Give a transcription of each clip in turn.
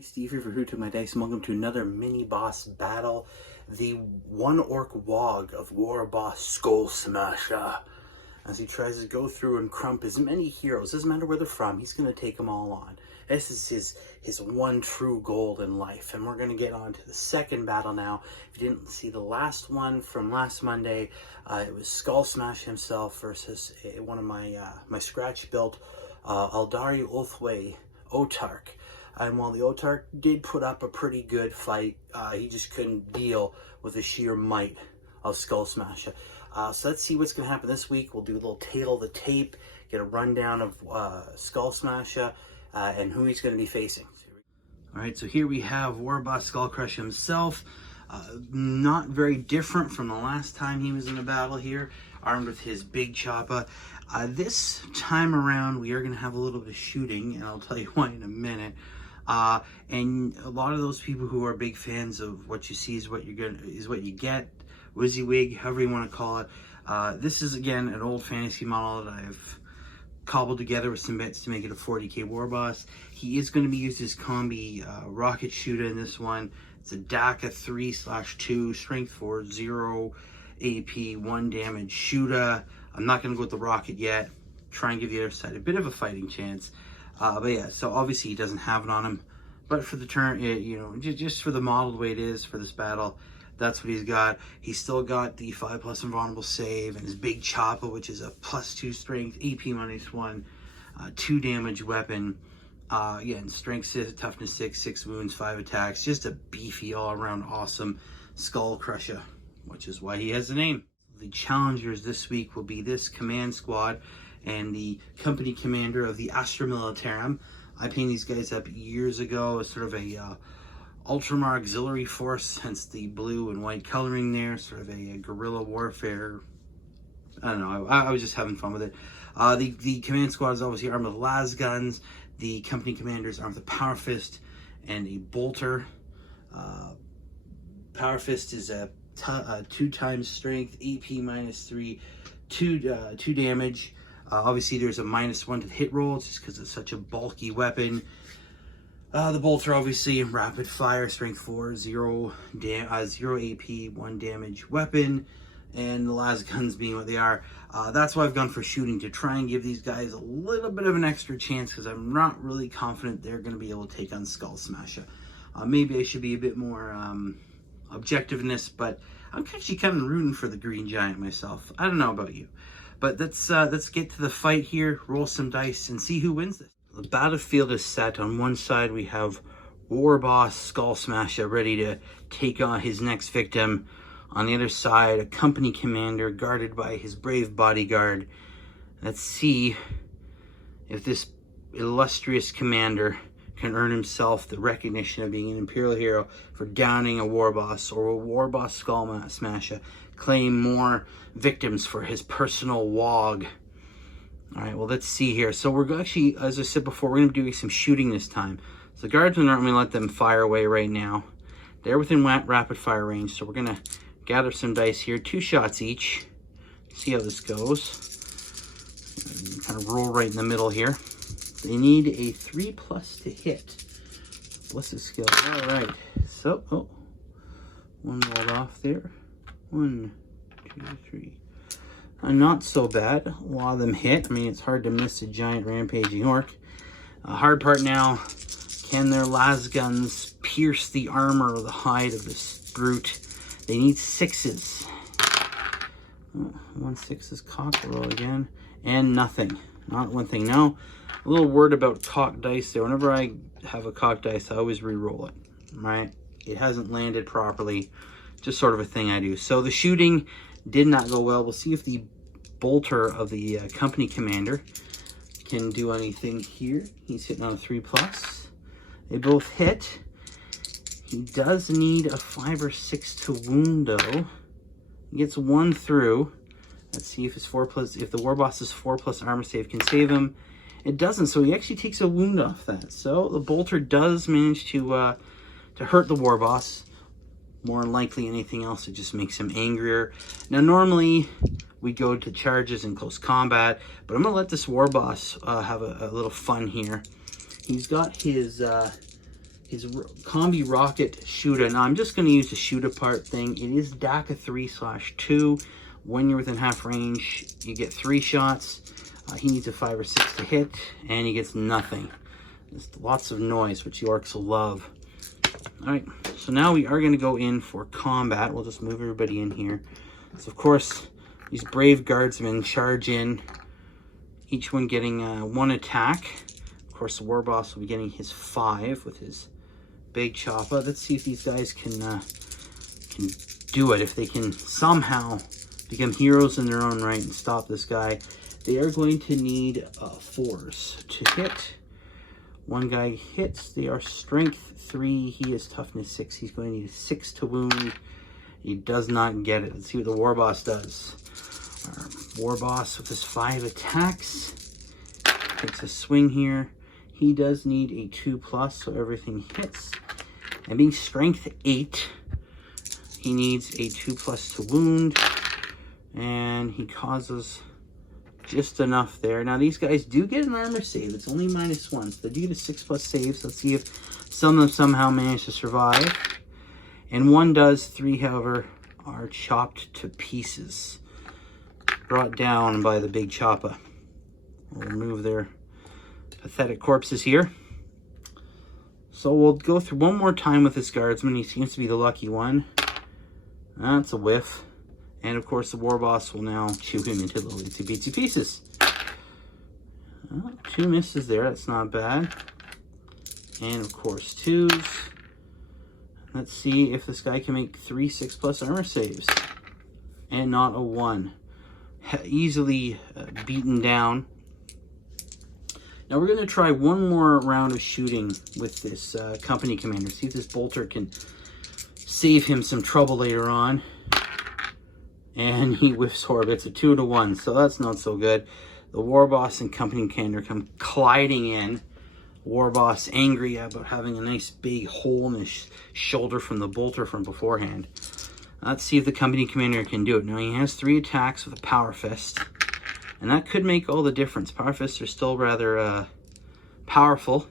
Steve here for Who Took My Dice, and welcome to another mini-boss battle. The one-orc wog of Warboss Skullsmasha. As he tries to go through and crump as many heroes, doesn't matter where they're from, he's going to take them all on. This is his one true goal in life, and we're going to get on to the second battle now. If you didn't see the last one from last Monday, it was Skullsmasha himself versus one of my scratch-built Aldari Ulthway Otark. And while the Otark did put up a pretty good fight, he just couldn't deal with the sheer might of Skullsmasha. So let's see what's going to happen this week. We'll do a little tail of the tape, get a rundown of Skullsmasha and who he's going to be facing. Alright, so here we have Warboss Skullcrush himself. Not very different from the last time he was in a battle here, armed with his big choppa. This time around, we are going to have a little bit of shooting, and I'll tell you why in a minute. And a lot of those people who are big fans of what you see is what you get, WYSIWYG, however you want to call it. This is again an old fantasy model that I've cobbled together with some bits to make it a 40k Warboss. He is going to be used as combi rocket shooter in this one. It's a DACA 3/2, strength 4, 0 AP, 1 damage shooter. I'm not going to go with the rocket yet. Try and give the other side a bit of a fighting chance. But yeah, so obviously he doesn't have it on him. But for the turn, you know, just for the model the way it is for this battle, that's what he's got. He's still got the 5+ invulnerable save and his big choppa, which is a +2 strength, AP -1, 2 damage weapon. Yeah, and strength 6, toughness 6, 6 wounds, 5 attacks. Just a beefy, all-around awesome Skull Crusher, which is why he has the name. The challengers this week will be this command squad and the company commander of the Astra Militarum. I painted these guys up years ago as sort of a Ultramar auxiliary force, hence the blue and white coloring there, sort of a guerrilla warfare. I don't know, I was just having fun with it. The command squad is obviously armed with las guns. The company commander is armed with a power fist and a bolter. Power fist is a 2 times strength, AP -3, 2 damage. Obviously there's a -1 to the hit roll just because it's such a bulky weapon. The bolter obviously rapid fire, strength 4, 0 AP, 1 damage weapon, and the las guns being what they are. That's why I've gone for shooting, to try and give these guys a little bit of an extra chance, because I'm not really confident they're going to be able to take on Skullsmasha. Maybe I should be a bit more objective in this, but I'm actually kind of rooting for the green giant myself. I don't know about you. But let's get to the fight here, roll some dice, and see who wins this. The battlefield is set. On one side, we have Warboss Skullsmasha ready to take on his next victim. On the other side, a company commander guarded by his brave bodyguard. Let's see if this illustrious commander can earn himself the recognition of being an Imperial hero for downing a Warboss, or will Warboss Skullsmasha claim more victims for his personal wog. Alright, well, let's see here. So we're actually, as I said before, we're going to be doing some shooting this time. So the guardsmen aren't going to let them fire away right now. They're within rapid fire range, so we're going to gather some dice here. 2 shots each. See how this goes. Kind of roll right in the middle here. They need a 3+ to hit. What's the skill? Alright, so, one rolled off there. 1, 2, 3. Not so bad. A lot of them hit. I mean, it's hard to miss a giant rampaging orc. Hard part now, can their las guns pierce the armor or the hide of this brute? They need 6s. 1 6 is cocked roll again. And nothing. Not one thing. Now, a little word about cocked dice there. Whenever I have a cocked dice, I always re-roll it. Right? It hasn't landed properly. Just sort of a thing I do. So the shooting did not go well. We'll see if the bolter of the company commander can do anything here. He's hitting on a 3+. They both hit. He does need a 5 or 6 to wound though. He gets 1 through. Let's see if his 4+, if the Warboss's 4+ armor save can save him. It doesn't, so he actually takes a wound off that. So the bolter does manage to hurt the Warboss. More than likely anything else, it just makes him angrier. Now, normally we go to charges in close combat, but I'm going to let this Warboss have a little fun here. He's got his his combi rocket shooter. Now I'm just going to use the shoot apart thing. It is DACA 3/2. When you're within half range, you get 3 shots. He needs a 5 or 6 to hit, and he gets nothing. There's lots of noise, which the orcs will love. Alright, so now we are going to go in for combat. We'll just move everybody in here. So of course, these brave guardsmen charge in, each one getting 1 attack. Of course, the Warboss will be getting his 5 with his big chopper. Let's see if these guys can do it, if they can somehow become heroes in their own right and stop this guy. They are going to need 4s to hit. One guy hits. They are strength 3. He is toughness 6. He's going to need a 6 to wound. He does not get it. Let's see what the Warboss does. Our Warboss with his 5 attacks takes a swing here. He does need a 2+, so everything hits. And being strength 8, he needs a 2+ to wound. And he causes just enough there. Now these guys do get an armor save. It's only -1, so they do get a 6+ save. So let's see if some of them somehow manage to survive. And 1 does. 3, however, are chopped to pieces. Brought down by the big chopper. We'll remove their pathetic corpses here. So we'll go through one more time with this guardsman. He seems to be the lucky one. That's a whiff. And of course the Warboss will now chew him into little itsy-bitsy pieces. 2 misses there, that's not bad. And of course 2s. Let's see if this guy can make 3 6+ armor saves. And not a 1. Easily beaten down. Now we're going to try one more round of shooting with this company commander. See if this bolter can save him some trouble later on. And he whiffs horribly. It's a 2 to 1, so that's not so good. The Warboss and company commander come colliding in. Warboss angry about having a nice big hole in his shoulder from the bolter from beforehand. Let's see if the company commander can do it. Now he has 3 attacks with a power fist, and that could make all the difference. Power fists are still rather powerful.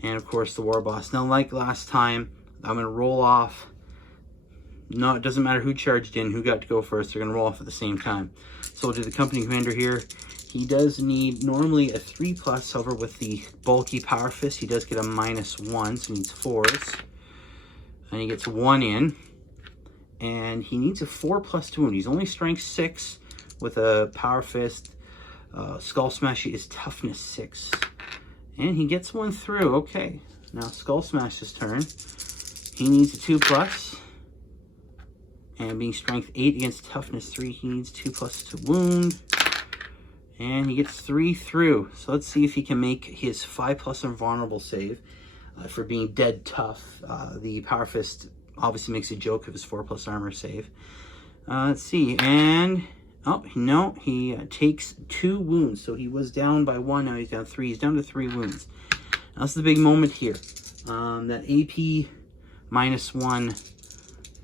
And of course the Warboss. Now like last time, I'm going to roll off. No, it doesn't matter who charged in, who got to go first. They're going to roll off at the same time. So we'll do the company commander here. He does need normally a 3+, however with the bulky power fist, he does get a -1, so he needs 4s. And he gets 1 in. And he needs a 4+ to wound. He's only strength 6 with a power fist. Skullsmasha is toughness 6. And he gets 1 through. Okay. Now Skullsmasha's turn. He needs a 2+. And being strength 8 against toughness 3, he needs 2+ to wound. And he gets 3 through. So let's see if he can make his 5+ invulnerable save for being dead tough. The power fist obviously makes a joke of his 4+ armor save. Let's see. And, oh, no, he takes 2 wounds. So he was down by 1, now he's down 3. He's down to 3 wounds. Now, that's the big moment here. That AP -1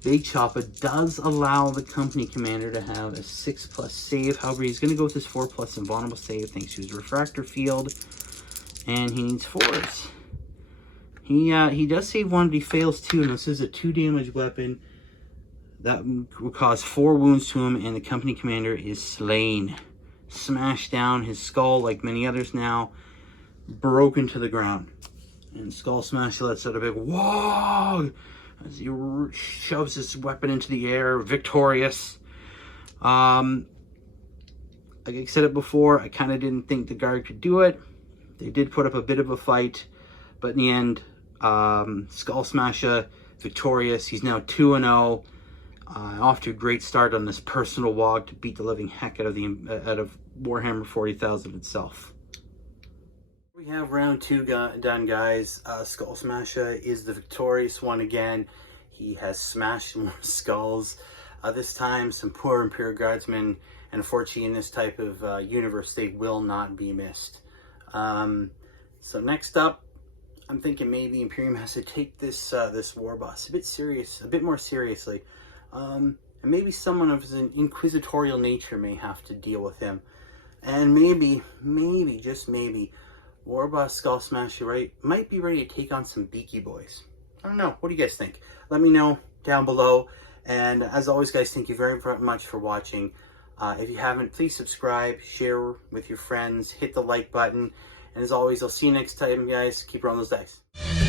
big chopper does allow the company commander to have a 6+ save. However, he's going to go with his 4+ invulnerable save thanks to his refractor field. And he needs 4s. He does save 1, but he fails 2. And this is a 2 damage weapon. That will cause 4 wounds to him. And the company commander is slain. Smashed down. His skull, like many others now, broken to the ground. And Skullsmasha lets out a big whoa as he shoves his weapon into the air, victorious. Like I said it before, I kind of didn't think the guard could do it. They did put up a bit of a fight, but in the end, Skullsmasha victorious. He's now 2-0, off to a great start on this personal WOG to beat the living heck out of Warhammer 40,000 itself. We have round 2 done, guys. Skullsmasha is the victorious one again. He has smashed more skulls. This time, some poor Imperial Guardsmen, and unfortunately in this type of universe, they will not be missed. So next up, I'm thinking maybe Imperium has to take this this Warboss a bit more seriously. And maybe someone of an inquisitorial nature may have to deal with him. And maybe, just maybe, Warboss Skullsmasha, right, might be ready to take on some beaky boys. I don't know. What do you guys think? Let me know down below. And as always, guys, thank you very much for watching. If you haven't, please subscribe, share with your friends, hit the like button. And as always, I'll see you next time, guys. Keep rolling those dice.